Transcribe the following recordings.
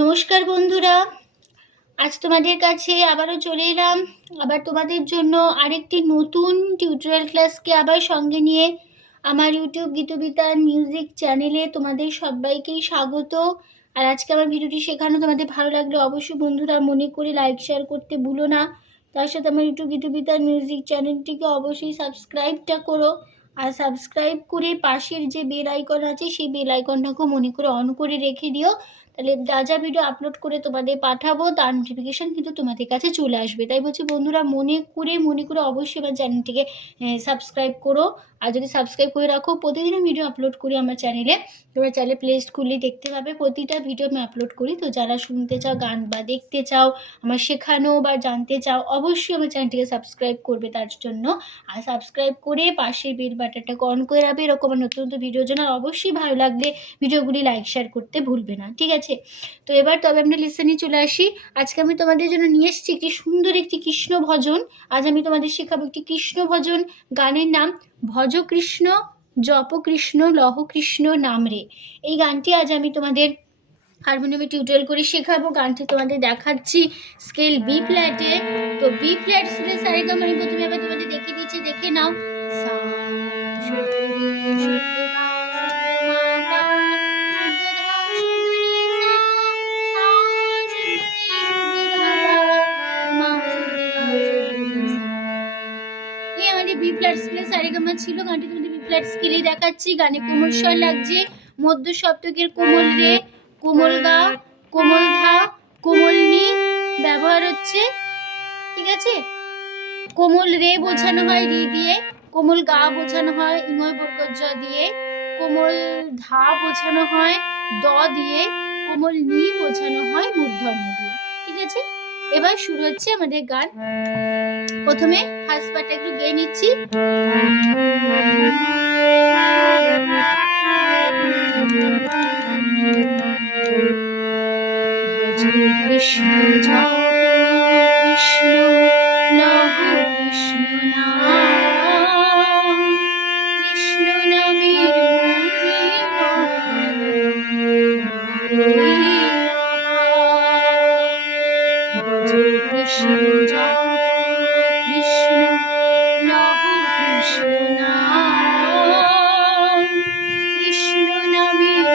নমস্কার বন্ধুরা, আজ তোমাদের কাছে আবারও চলে এলাম। আবার তোমাদের জন্য আরেকটি নতুন টিউটোরিয়াল ক্লাসকে আবার সঙ্গে নিয়ে আমার ইউটিউব গীতবিতান মিউজিক চ্যানেলে তোমাদের সবাইকেই স্বাগত। আর আজকে আমার ভিডিওটি শেখানো তোমাদের ভালো লাগলে অবশ্যই বন্ধুরা মনে করে লাইক শেয়ার করতে ভুলো না। তার সাথে আমার ইউটিউব গীতবিতান মিউজিক চ্যানেলটিকে অবশ্যই সাবস্ক্রাইবটা করো। আর সাবস্ক্রাইব করে পাশের যে বেল আইকন আছে সেই বেল আইকনটাকেও মনে করে অন করে রেখে দিও। তাহলে যা ভিডিও আপলোড করে তোমাদের পাঠাবো তার নোটিফিকেশান কিন্তু তোমাদের কাছে চলে আসবে। তাই বলছি বন্ধুরা মনে করে অবশ্যই আমার চ্যানেলটিকে সাবস্ক্রাইব করো। আর যদি সাবস্ক্রাইব করে রাখো, প্রতিদিন ভিডিও আপলোড করি আমার চ্যানেলে। তোমরা চ্যানেলে প্লেলিস্ট খুললেই দেখতে পাবে প্রতিটা ভিডিও আমি আপলোড করি। তো যারা শুনতে চাও, গান বা দেখতে চাও, আমার শেখানো বা জানতে চাও, অবশ্যই আমার চ্যানেলটিকে সাবস্ক্রাইব করবে তার জন্য। আর সাবস্ক্রাইব করে পাশের বেল বাটনটাকে অন করে রাখবে এরকম নতুন নতুন ভিডিওর জন্য। আর অবশ্যই ভালো লাগলে ভিডিওগুলি লাইক শেয়ার করতে ভুলবে না, ঠিক আছে? তো এবার তবে আমরা লিসেনে চলে আসি। আজকে আমি তোমাদের জন্য নিয়ে এসেছি একটি সুন্দর একটি কৃষ্ণ ভজন। আজ আমি তোমাদের শেখাবো একটি কৃষ্ণ ভজন। গানের নাম ভজ কৃষ্ণ জপ কৃষ্ণ লহ কৃষ্ণ নাম রে। এই গানটি আজ আমি তোমাদের হারমোনিয়ামে টিউটোরিয়াল করে শেখাবো। গানটি তোমাদের দেখাচ্ছি স্কেল বি ফ্ল্যাটে। তো বি ফ্ল্যাট স্কেলে সারেগামা আমি প্রথমে আবার তোমাদের দেখিয়ে দিচ্ছি, দেখে নাও। সা বি ফ্ল্যাট স্কেলে সারেগামা ছিল। গানটি তোমাদের বি ফ্ল্যাট স্কেলে দেখাচ্ছি। গানে কোমল স্বর লাগছে, মধ্য সপ্তকের কোমল রে, কোমল গা, কোমল ধা, কোমল নি ব্যবহার হচ্ছে, ঠিক আছে? কোমল রে বোঝানো হয় রি দিয়ে, কোমল গা বোঝানো হয় ইময় বর্গজ দিয়ে, কোমল ধা বোঝানো হয় দ দিয়ে, কোমল নি বোঝানো হয় মূর্ধন্য দিয়ে, ঠিক আছে? এবার শুরু হচ্ছে আমাদের গান। প্রথমে ফার্স্ট পার্টটা একটু গেয়ে নিচ্ছি। কৃষ্ণ জপ কৃষ্ণ লহ কৃষ্ণ নাম, কৃষ্ণ নামের কৃষ্ণ জপ কৃষ্ণ লহ কৃষ্ণ নাম, কৃষ্ণ নামের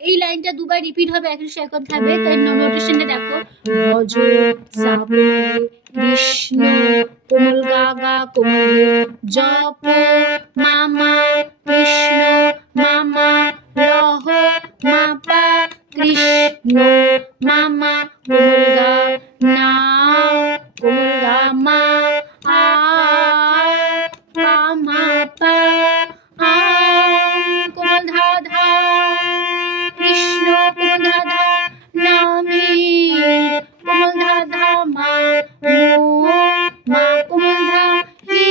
এই লাইনটা দুবার রিপিট হবে, একসাথে একন থাকবে। তাই নোটেশনটা দেখো। ভজ সাব কৃষ্ণ কোমল গা গা কোমল জপ মামা কৃষ্ণ মামা লহ মাপা কৃষ্ণ মামা কোমল গা না কোমল গা মা আ মা পা আ কোমল ধা ধা কৃষ্ণ কোমল ধা ধা নামে কোমল ধা ধা মা মা কোমল ধা হি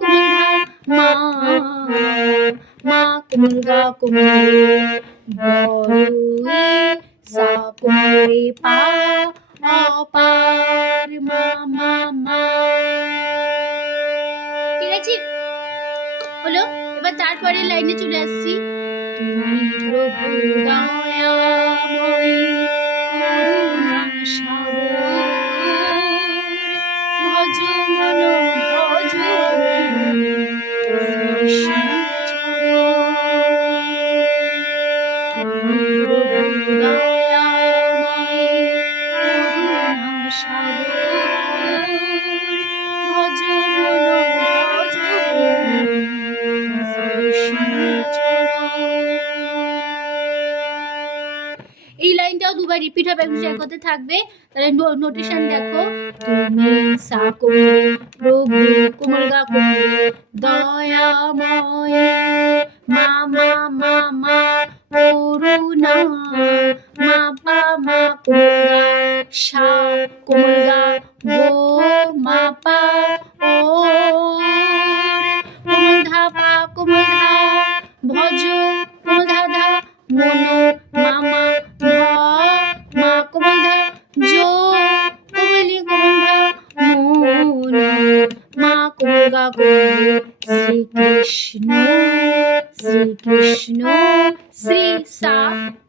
কোমল ধা মা মা কোমল গা কোমল বড় সা কোমল পা অপার মা মা মা, ঠিক আছে? হলো। এবার তারপরে লাইনে চলে আসছি। তুমি প্রভু দয়াময় করুণা সাগর, ভজ মন ভজ কৃষ্ণ চরণ। তুমি প্রভু দয়াময় করুণা সাগর, ভজ মন ভজ এই লাইনটাও দুবার রিপিট হবে, একসাথে থাকবে। তাহলে নোটেশন দেখো। তুমি সা কোমল প্রভু কোমল গা কোমল দয়াময় মামা মামা করুণা মা পা মা কোমল গা সা কোমল গা গো মা পা ও কোমল ধা পা কোমল ধা ভজ কোমল ধা ধা মন মামা মা কোমল ধা জো কোমলি কোমল ধা মন মা কোমল কোমলে শ্রী কৃষ্ণ শ্রী কৃষ্ণ শ্রী সা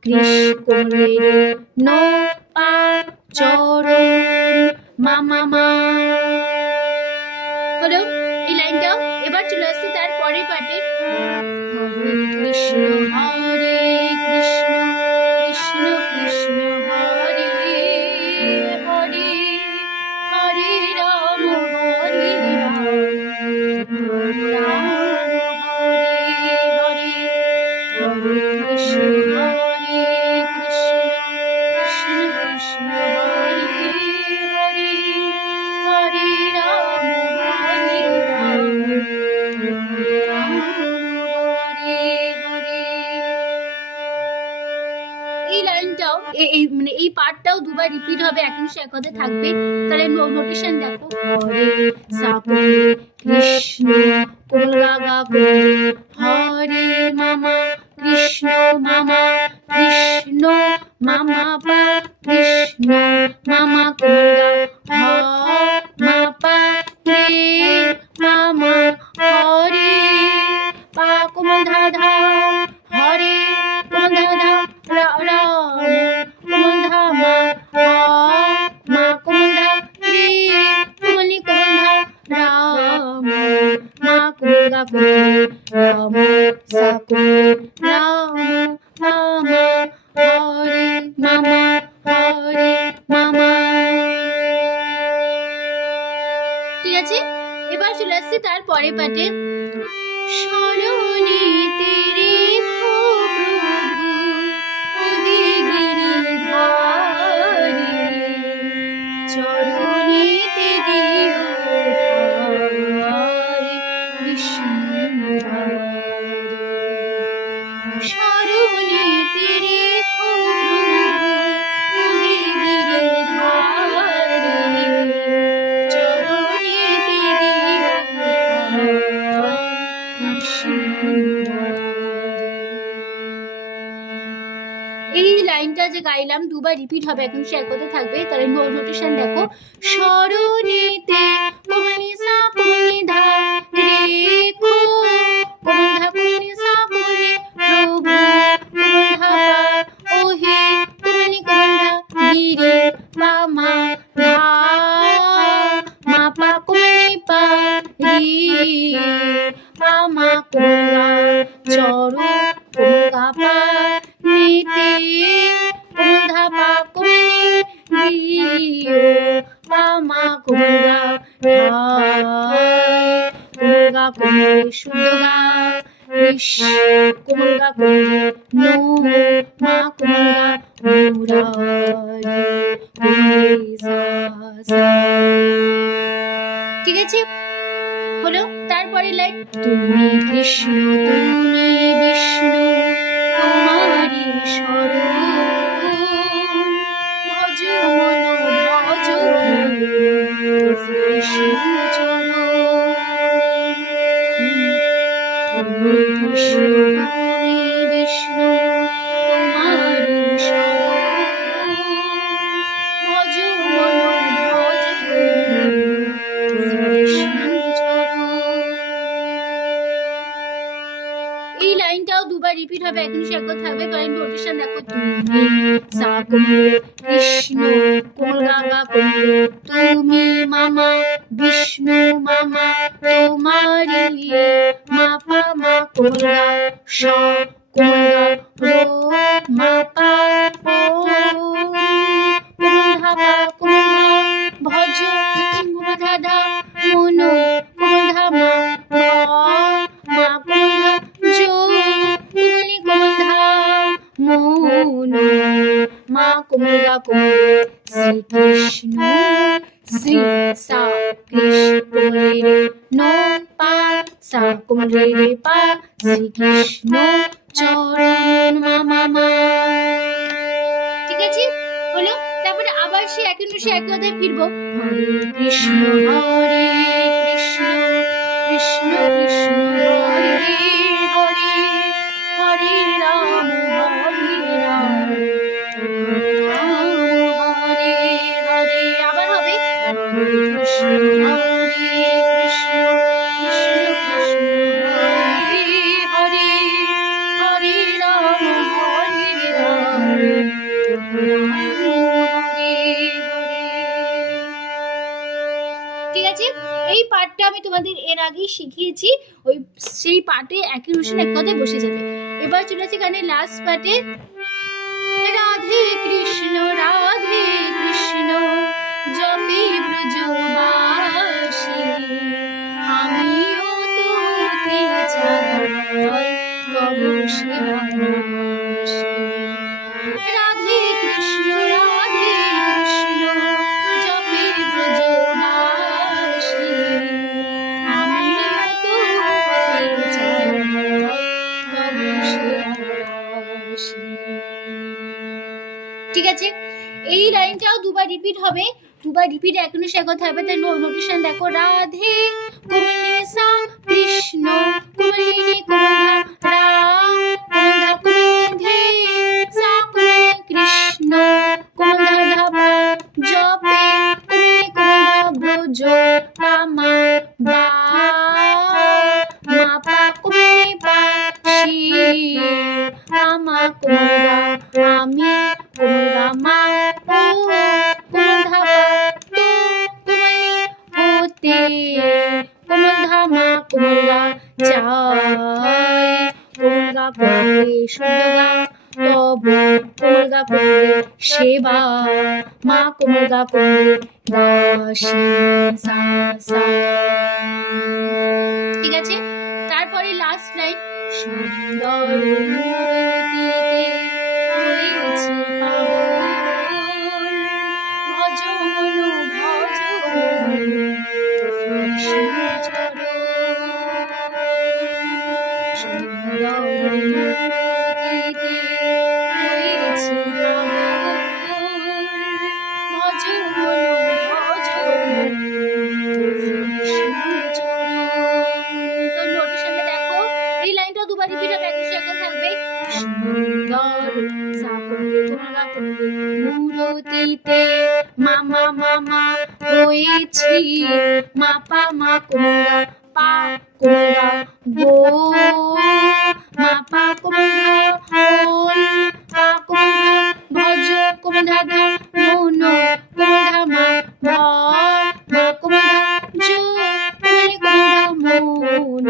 কৃষ্ণ কোমলে ন পা চরণ মা মা মা। হলো এই লাইনটাও। এবার চলে আসছি তার পরের পার্টে। হরে কৃষ্ণ কৃষ্ণ কৃষ্ণ কৃষ্ণ হরে হরে হরে রাম রাম হরে হরে হরে কৃষ্ণ কৃষ্ণ কৃষ্ণ হরে হরে হরে রাম রাম হরে হরে। এই লাইনটাও মানে এই পার্টটাও দুবার রিপিট হবে, এক নিমিষে এক কথায় থাকবে। তাহলে নোটেশন দেখো। হরে সা কৃষ্ণ কোমল গা গা হরে মামা কৃষ্ণ মামা কৃষ্ণ মামা পা কৃষ্ণ মামা কোমল গা মা পা রে মামা হরে পা কোমল ধা ধা হরে কোমল ধা ধা রাম কোমল ধা মা মা কোমল ধা রে কোমলি কোমল ধা রাম মা কোমল গা রাম সা কোমল রাম মামা হরে মামা হরে মামা। ঠিক আছে, এবার চলে আসছি তার পরের পাটে। শরণে তেরে খো প্রভু গিরিধারি চরণে তে দিও ঠাই কৃষ্ণ শরণে তেরে খো প্রভু গিরিধারি চরণে তে দিও এই লাইনটা যে গাইলাম দুবার রিপিট হবে, এখন সে এক কথায় থাকবে। তাহলে নোটেশন দেখো। শরণেতে কোমনি সা কোমনি ধা রে খো কোমল ধা কোমনি সা কোমনি প্রভু কোমল ধা পা ওহে কোমনি কোমল ধা গিরি পা মা ধা মা পা কোমনি পা রি পা মা কোমল চরো কোমল গা পা নিতে কোমল ধা পা কোমনি দিও পা মা কোমল গা কোমল গা কোমলে শুদ্ধ গা কৃষ্ণ কোমল গা কোমলে নো মা কোমল গা মুরারি কোমলে সা। ঠিক আছে, হলো। তারপরে লাইন। তুমি কৃষ্ণ তুমি বিষ্ণু তোমারি শরণ ভজ মন ভজ কৃষ্ণ চরণ তুমি কৃষ্ণ তুমি বিষ্ণু তোমারি শরণ ভজ মন ভজ কৃষ্ণ চরণ। এই লাইনটাও দুবার রিপিট হবে, একদিন সে একবার থাকবে। কারণ নোটেশন দেখো। তুমি সা কোমলে কৃষ্ণ কোমল গা গা কোমলে তুমি মামা বিষ্ণু মামা তোমারি মা পা মা কোমল গা স কোমল গা রো মা পা ও কোমল ধা পা কোমল ভজ কোমল ধা ধা মন কোমল ধা মা মা কোমল ধা জো কোমলি কোমল ধা মন মা কোমল গা কোমল শ্রী কৃষ্ণ শ্রী সা কৃষ্ণ কোমলে রে ন পা সা কোমলে রে পা শ্রী কৃষ্ণ চরণ মা মা। ঠিক আছে, হলো। তারপরে আবার সে এক কথায় ফিরবো। হরে কৃষ্ণ কৃষ্ণ কৃষ্ণ হরে হরে হরে রাম হরে হরে। আবার হবে। হরে কৃষ্ণ কৃষ্ণ ঠিক আছে, এই পার্টটা আমি তোমাদের এর আগেই শিখিয়েছি, ওই সেই পার্টে একই রুশন এক কথায় বসে যাবে। এবার চলে আসছে গানের লাস্ট পার্টে, রাধে কৃষ্ণ জপে ব্রজবাসী, আমিও তোতে চাই তব সেবানাসী। রাধে কৃষ্ণ জপে ব্রজবাসী, আমিও তোতে চাই তব সেবানাসী। ঠিক আছে, এই লাইনটাও দুবার রিপিট হবে, দুবার রিপিট এখনো সে কথা হবে। তাই নোটেশন দেখো, রাধে কোমলে সা কৃষ্ণ কোমলিনী কোমধা রা কোমধা কোমধে সা কোমলে কৃষ্ণ কোমধা ধা জপে কোমলে কোমধা ব্রজ পামা বা মা পা কোমলে পা শি আমা কোমধা আমি কোমধা মা ও কোমধা তো কোমলি হতে কোমধা মা কোমধা চাই কোমধা করে শুদ্ধগা তব কোমধা করে সেবা মা কোমধা করে দাসী সা সা। ঠিক আছে, তারপরে লাস্ট লাইন, সুন্দর মূর্তিতে হয়েছি ভজ মন ভজ সুন্দর মূর্তিতে হয়েছি ভজ মন ভজ। তো নোটেশনে দেখো, এই লাইনটা দুবার রিপিট হবে, একই সাথে থাকবে, সুন্দর সাকলে তোমরা করবে মূরতিতে মামা মামা হয়েছি মা পা মা কোমরা পা কোমরা গো মা পা কোমরা ওল পা কোমরা ভজ কোমরা ধা মন কোমরা মা ভা মা কোমরা জো কোমরা মন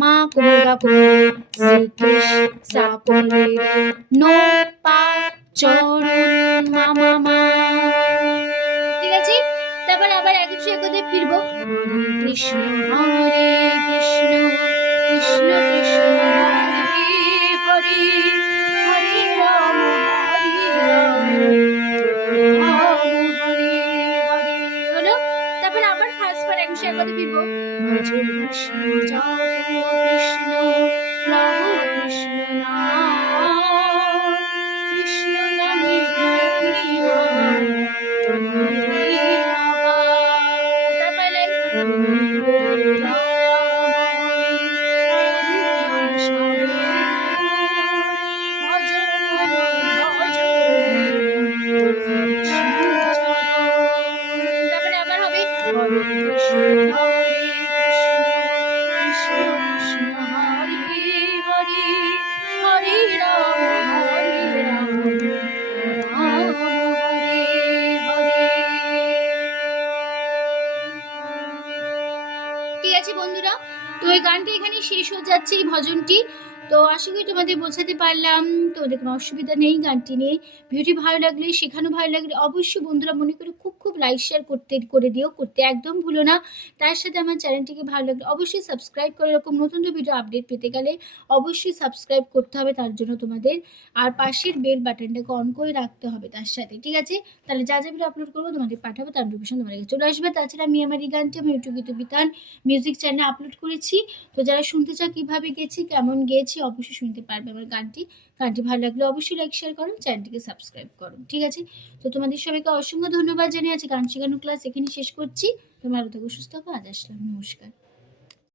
মা কোমরা কোমরা শ্রীকৃষ্ণ সা কোমরে নো পা চরণ মা মা মা। ঠিক আছে, তারপর আবার একই সাথে ফিরবো, হরে কৃষ্ণ কৃষ্ণ কৃষ্ণ হরে হরে হরে রাম হরে হরে হলো। তারপর আবার ফার্স্ট বার একই সাথে ফিরবো, ভজ কৃষ্ণ জপ কৃষ্ণ রাম কৃষ্ণ নাম কৃষ্ণ নামে বন্ধুরা। তো এই গানটা এখানে শেষ হয়ে যাচ্ছে, এই ভজনটি। তো আশা করি তোমাদের বোঝাতে পারলাম, তোমাদের কোনো অসুবিধা নেই গানটি নিয়ে। ভিডিওটি ভালো লাগলে, শেখানো ভালো লাগলে অবশ্যই বন্ধুরা মনে করে খুব লাইক শেয়ার করে দিও, করতে একদম ভুলো না। তার সাথে আমার চ্যানেলটিকে ভালো লাগলে অবশ্যই সাবস্ক্রাইব করে, এরকম নতুন ভিডিও আপডেট পেতে গেলে অবশ্যই সাবস্ক্রাইব করতে হবে তার জন্য তোমাদের, আর পাশের বেল বাটনটাকে অন করে রাখতে হবে তার সাথে। ঠিক আছে, তাহলে যা ভিডিও আপলোড করবো তোমাদের পাঠাবো, তার নোটিফিকেশন তোমাদের কাছে চলে আসবে। তাছাড়া আমি আমার এই গানটি আমি ইউটিউব গীতবিতান মিউজিক চ্যানেলে আপলোড করেছি। তো যারা শুনতে চাও কীভাবে গেছি, কেমন গেয়েছি, অবশ্যই শুনতে পারবে আমার গানটি ভালো লাগলে অবশ্যই লাইক শেয়ার করো, চ্যানেলটিকে সাবস্ক্রাইব করো। ঠিক আছে, তো তোমাদের সবাইকে অসংখ্য ধন্যবাদ জানিয়ে আছে গান শেখানো ক্লাস এখানে শেষ করছি। তোমরা ভালো থাকো, সুস্থ থাকো, আজ আসলাম, নমস্কার।